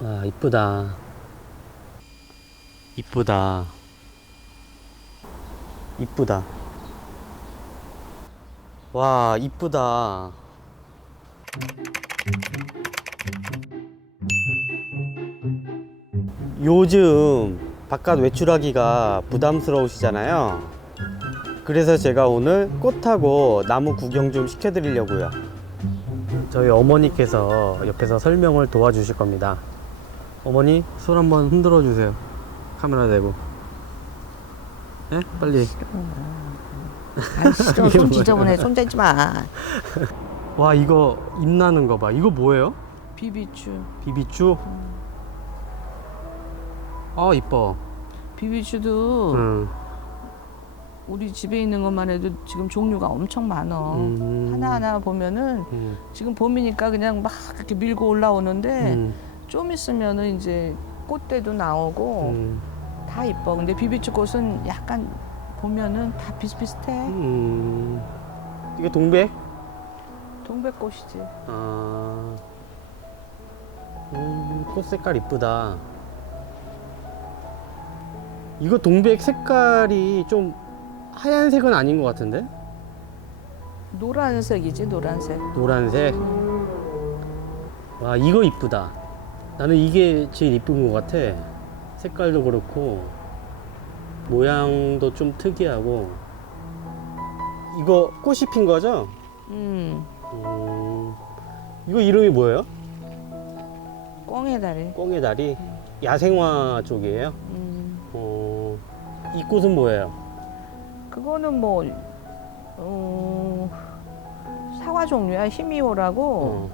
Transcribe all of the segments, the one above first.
와 이쁘다. 이쁘다. 이쁘다. 와 이쁘다. 요즘 바깥 외출하기가 부담스러우시잖아요. 그래서 제가 오늘 꽃하고 나무 구경 좀 시켜드리려고요. 저희 어머니께서 옆에서 설명을 도와주실 겁니다 어머니 손 한번 흔들어 주세요 카메라 대고 예? 빨리 아 싫어 이게 손 뭐예요? 지저분해 손 대지 마 와 이거 잎 나는 거 봐 이거 뭐예요? 비비추 비비추? 아 이뻐 비비추도 응. 우리 집에 있는 것만 해도 지금 종류가 엄청 많어 음. 하나하나 보면은 음. 지금 봄이니까 그냥 막 이렇게 밀고 올라오는데 음. 좀 있으면은 이제 꽃대도 나오고 음. 다 이뻐 근데 비비추 꽃은 약간 보면은 다 비슷비슷해 음. 이거 동백? 동백꽃이지 아. 음, 꽃 색깔 이쁘다. 이거 동백 색깔이 좀 하얀색은 아닌 것 같은데? 노란색이지 노란색 노란색. 와, 이거 이쁘다. 나는 이게 제일 이쁜 것 같아. 색깔도 그렇고, 모양도 좀 특이하고. 이거 꽃이 핀 거죠? 음 음, 이거 이름이 뭐예요? 꽁의 다리 꽁의 다리 야생화 쪽이에요. 음 어, 이 꽃은 뭐예요? 그거는 뭐 어, 사과 종류야 히미오라고 어.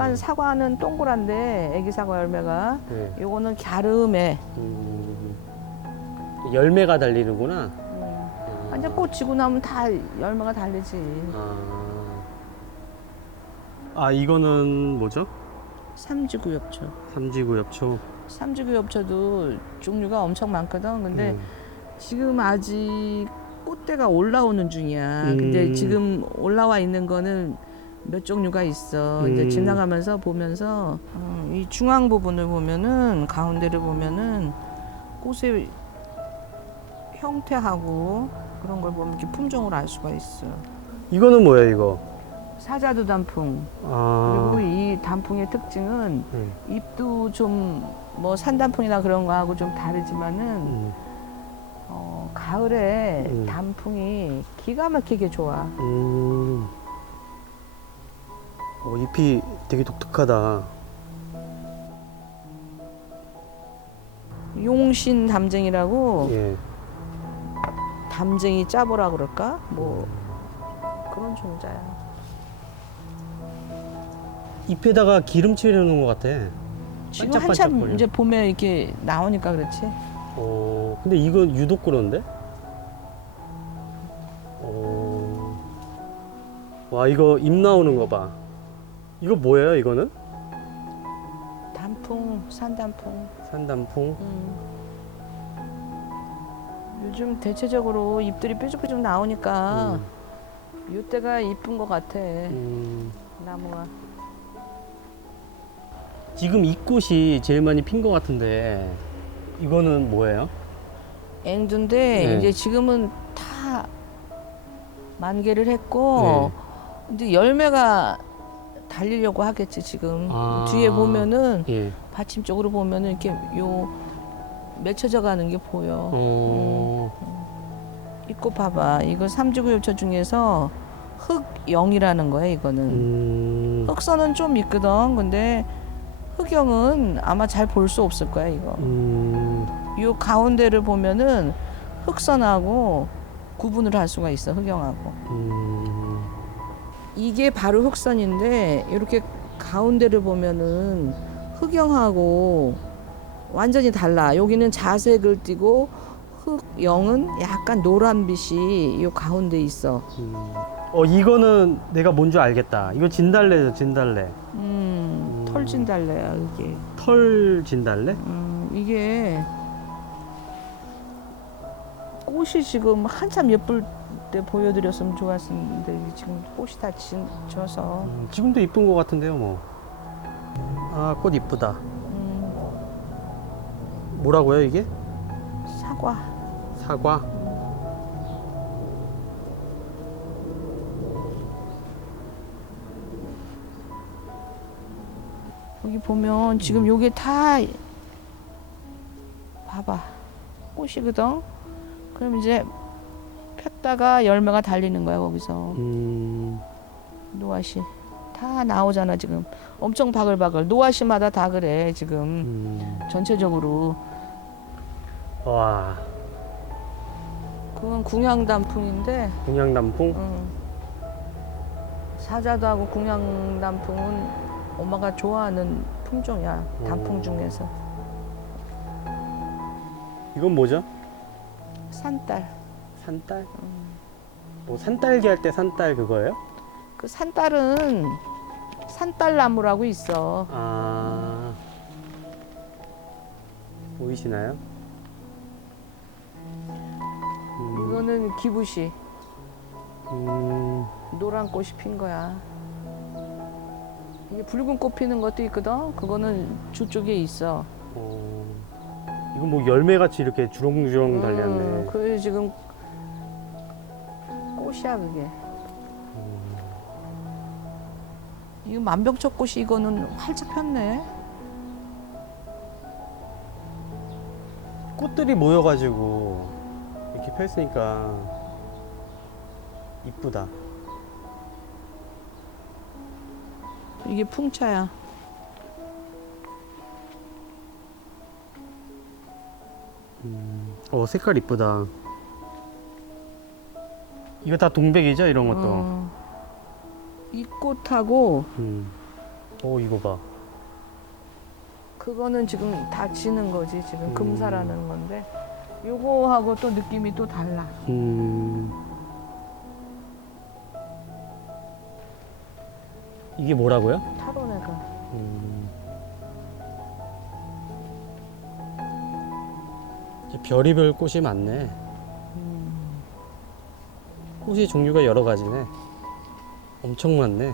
아, 약간 사과는 동그란데 애기 사과 열매가 네. 요거는 갸름해 음, 열매가 달리는구나. 음. 아, 완전 꽃 지고 나면 다 열매가 달리지 아, 아 이거는 뭐죠? 삼지구엽초 삼지구엽초. 삼지구엽초도 종류가 엄청 많거든 근데 음. 지금 아직 꽃대가 올라오는 중이야 음. 근데 지금 올라와 있는 거는 몇 종류가 있어 이제 음. 지나가면서 보면서 어, 이 중앙 부분을 보면은 가운데를 보면은 꽃의 형태하고 그런 걸 보면 이렇게 품종을 알 수가 있어 이거는 뭐예요, 이거? 사자두 단풍 아, 그리고 이 단풍의 특징은 음, 잎도 좀 뭐 산단풍이나 그런 거하고 좀 다르지만은 음, 어, 가을에 음. 단풍이 기가 막히게 좋아. 음. 어, 잎이 되게 독특하다. 용신 담쟁이라고 예. 담쟁이 짜보라 그럴까? 뭐 그런 종자야. 잎에다가 기름 칠 해놓은 것 같아. 지금 반짝반짝 한참 거려. 이제 봄에 이렇게 나오니까 그렇지. 어, 근데 이건 유독 그런데? 어, 와, 이거 잎 나오는 거 봐. 이거 뭐예요, 이거는? 단풍, 산단풍. 산단풍? 음. 요즘 대체적으로 잎들이 뾰족뾰족 나오니까 음, 이때가 이쁜 것 같아. 음. 나무가. 지금 이 꽃이 제일 많이 핀 것 같은데, 이거는 뭐예요? 앵두인데 네. 이제 지금은 다 만개를 했고 네. 근데 열매가 달리려고 하겠지 지금. 아. 뒤에 보면은 예. 받침 쪽으로 보면은 이렇게 요 맺혀져 가는 게 보여. 어, 이거 봐봐. 이거 삼지구엽초 중에서 흑영이라는 거야 이거는. 음, 흑선은 좀 있거든. 근데 흑영은 아마 잘 볼 수 없을 거야 이거. 음, 요 가운데를 보면은 흑선하고 구분을 할 수가 있어 흑영하고. 음, 이게 바로 흑선인데 이렇게 가운데를 보면은 흑영하고 완전히 달라 여기는 자색을 띠고 흑영은 약간 노란빛이 요 가운데 있어 음. 어, 이거는 내가 뭔 줄 알겠다. 이거 진달래죠, 진달래. 음 털 진달래야 이게 털 진달래? 음 이게 꽃이 지금 한참 예쁠 때 보여드렸으면 좋았었는데 이게 지금 꽃이 다 진, 져서 음, 지금도 이쁜 것 같은데요, 뭐. 아, 꽃 이쁘다. 음, 뭐라고요, 이게? 사과. 사과? 여기 보면 지금 요게 다 봐봐 꽃이거든. 그럼 이제 폈다가 열매가 달리는 거야 거기서. 음, 노아씨. 다 나오잖아 지금. 엄청 바글바글. 노아씨마다 다 그래 지금. 음. 전체적으로. 와, 그건 궁양단풍인데. 동양 남풍? 응. 사자도 하고 궁양단풍은 엄마가 좋아하는 품종이야 단풍 오. 중에서. 이건 뭐죠? 산딸 산딸? 뭐 산딸기 할 때 산딸 그거예요? 그 산딸은 산딸나무라고 있어. 아, 보이시나요? 음, 이거는 기부시 음, 노란 꽃이 핀 거야. 이게 붉은 꽃 피는 것도 있거든. 그거는 저쪽에 있어. 어, 이건 뭐 열매 같이 이렇게 주렁주렁 달렸네. 음, 그게 지금 꽃이야 그게. 이거 만병첫 꽃이 이거는 활짝 폈네. 꽃들이 모여가지고 이렇게 펼으니까 이쁘다. 이게 풍차야. 어 색깔 이쁘다. 이거 다 동백이죠 이런 것도. 어, 이 꽃하고 음. 어 이거 봐. 그거는 지금 다 지는 거지 지금 음. 금사라는 건데 요거하고 또 느낌이 또 달라 음. 이게 뭐라고요? 타로네가 음. 별이별 꽃이 많네. 꽃이 종류가 여러 가지네. 엄청 많네.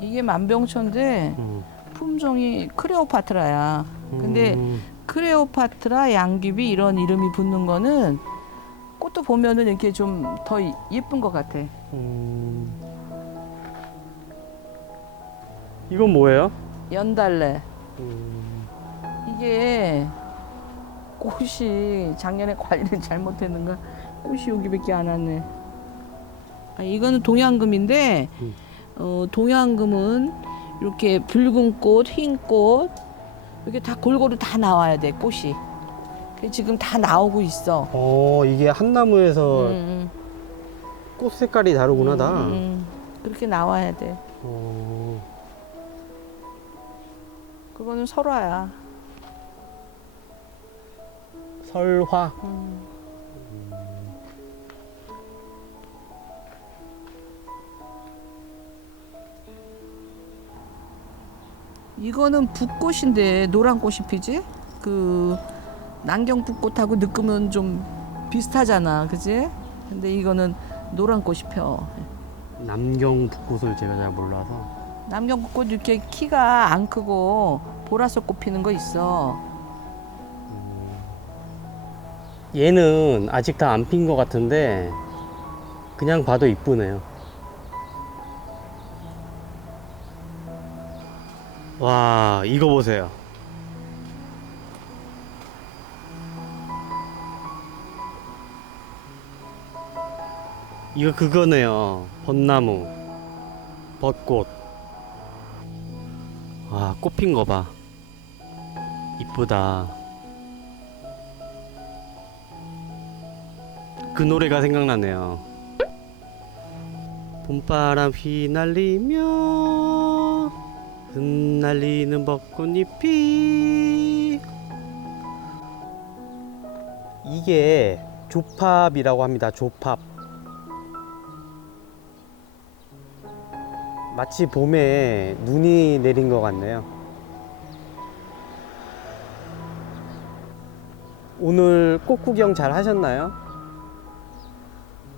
이게 만병초인데 음. 품종이 크레오파트라야 근데 음. 크레오파트라 양귀비 이런 이름이 붙는 거는 꽃도 보면은 이렇게 좀 더 예쁜 것 같아 음. 이건 뭐예요? 연달래 음. 이게 꽃이 작년에 관리를 잘못했는가 꽃이 여기밖에 안 왔네. 아, 이거는 동양금인데 음. 어, 동양금은 이렇게 붉은 꽃, 흰 꽃 이렇게 다 골고루 다 나와야 돼 꽃이. 지금 다 나오고 있어. 어 이게 한 나무에서 음, 꽃 색깔이 다르구나 음, 다. 음. 그렇게 나와야 돼. 어. 그거는 설화야. 설화. 음. 이거는 붓꽃인데 노란 꽃이 피지? 그 남경 붓꽃하고 느낌은 좀 비슷하잖아, 그지? 근데 이거는 노란 꽃이 펴. 남경 붓꽃을 제가 잘 몰라서. 남경 붓꽃 이렇게 키가 안 크고 보라색 꽃 피는 거 있어. 얘는 아직 다 안 핀 것 같은데 그냥 봐도 이쁘네요. 와 이거 보세요. 이거 그거네요. 벚나무, 벚꽃. 와, 꽃핀 거 봐. 이쁘다. 그 노래가 생각나네요. 봄바람 휘날리며 흩 날리는 벚꽃잎이 이게 조팝이라고 합니다. 조팝. 마치 봄에 눈이 내린 것 같네요. 오늘 꽃 구경 잘 하셨나요?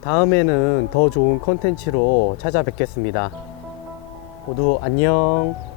다음에는 더 좋은 컨텐츠로 찾아뵙겠습니다. 모두 안녕.